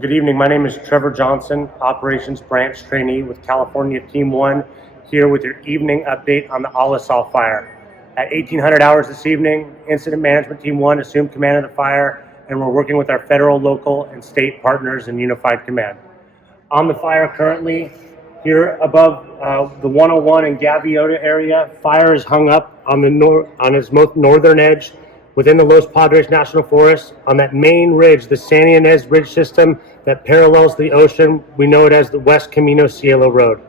Good evening. My name is Trevor Johnson, Operations Branch Trainee with California Team 1, here with your evening update on the Alisal fire. At 1800 hours this evening, Incident Management Team 1 assumed command of the fire, and we're working with our federal, local, and state partners in unified command. On the fire currently, here above the 101 and Gaviota area, fire is hung up on its most northern edge within the Los Padres National Forest on that main ridge, the San Ynez Ridge system that parallels the ocean. We know it as the West Camino Cielo Road.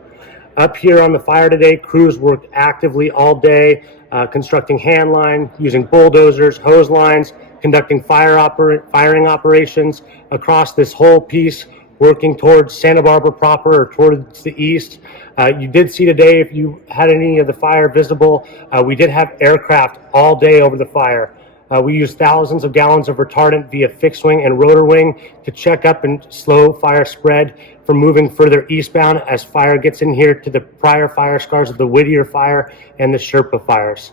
Up here on the fire today, crews worked actively all day, constructing hand line, using bulldozers, hose lines, conducting firing operations across this whole piece, working towards Santa Barbara proper or towards the east. You did see today, if you had any of the fire visible, we did have aircraft all day over the fire. We used thousands of gallons of retardant via fixed wing and rotor wing to check up and slow fire spread from moving further eastbound as fire gets in here to the prior fire scars of the Whittier fire and the Sherpa fires.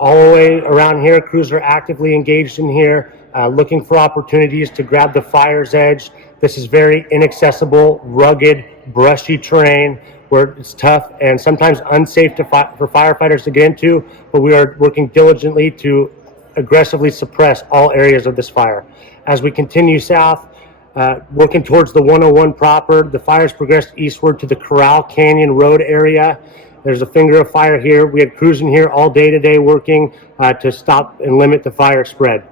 All the way around here, crews are actively engaged in here, looking for opportunities to grab the fire's edge. This is very inaccessible, rugged, brushy terrain where it's tough and sometimes unsafe for firefighters to get into, but we are working diligently to aggressively suppress all areas of this fire. As we continue south, working towards the 101 proper, the fire's progressed eastward to the Corral Canyon Road area. There's a finger of fire here. We had crews in here all day today working to stop and limit the fire spread.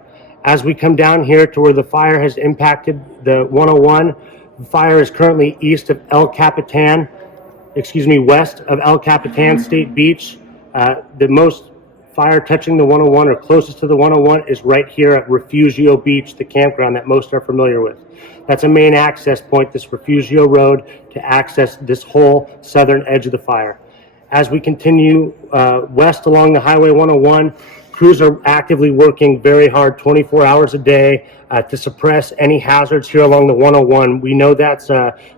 As we come down here to where the fire has impacted the 101, the fire is currently west of El Capitan State Beach. The most fire touching the 101 or closest to the 101 is right here at Refugio Beach, the campground that most are familiar with. That's a main access point, this Refugio Road, to access this whole southern edge of the fire. As we continue west along the Highway 101, crews are actively working very hard 24 hours a day to suppress any hazards here along the 101. We know that's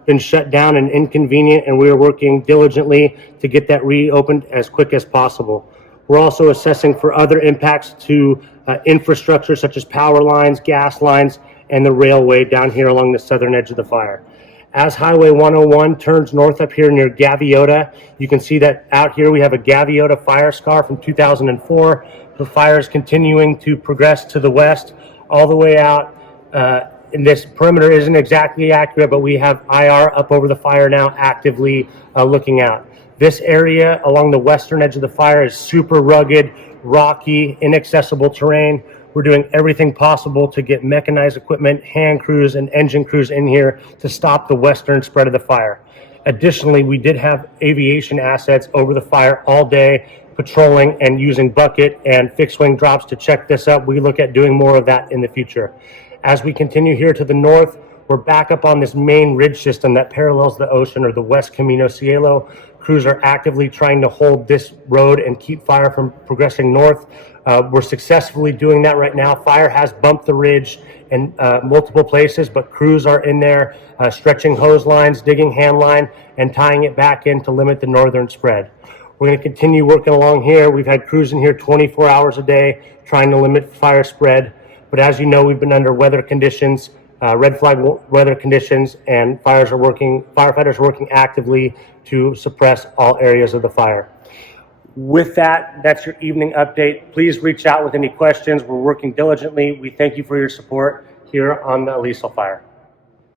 been shut down and inconvenient, and we are working diligently to get that reopened as quick as possible. We're also assessing for other impacts to infrastructure such as power lines, gas lines, and the railway down here along the southern edge of the fire. As Highway 101 turns north up here near Gaviota, you can see that out here we have a Gaviota fire scar from 2004. The fire is continuing to progress to the west all the way out. And this perimeter isn't exactly accurate, but we have IR up over the fire now actively looking out. This area along the western edge of the fire is super rugged, rocky, inaccessible terrain. We're doing everything possible to get mechanized equipment, hand crews, and engine crews in here to stop the western spread of the fire. Additionally, we did have aviation assets over the fire all day, patrolling and using bucket and fixed wing drops to check this up. We look at doing more of that in the future. As we continue here to the north, we're back up on this main ridge system that parallels the ocean, or the West Camino Cielo. Crews are actively trying to hold this road and keep fire from progressing north. We're successfully doing that right now. Fire has bumped the ridge in multiple places, but crews are in there stretching hose lines, digging hand line, and tying it back in to limit the northern spread. We're going to continue working along here. We've had crews in here 24 hours a day trying to limit fire spread. But as you know, we've been under weather conditions, red flag weather conditions, and firefighters are working actively to suppress all areas of the fire. With that, that's your evening update. Please reach out with any questions. We're working diligently. We thank you for your support here on the Alisal fire.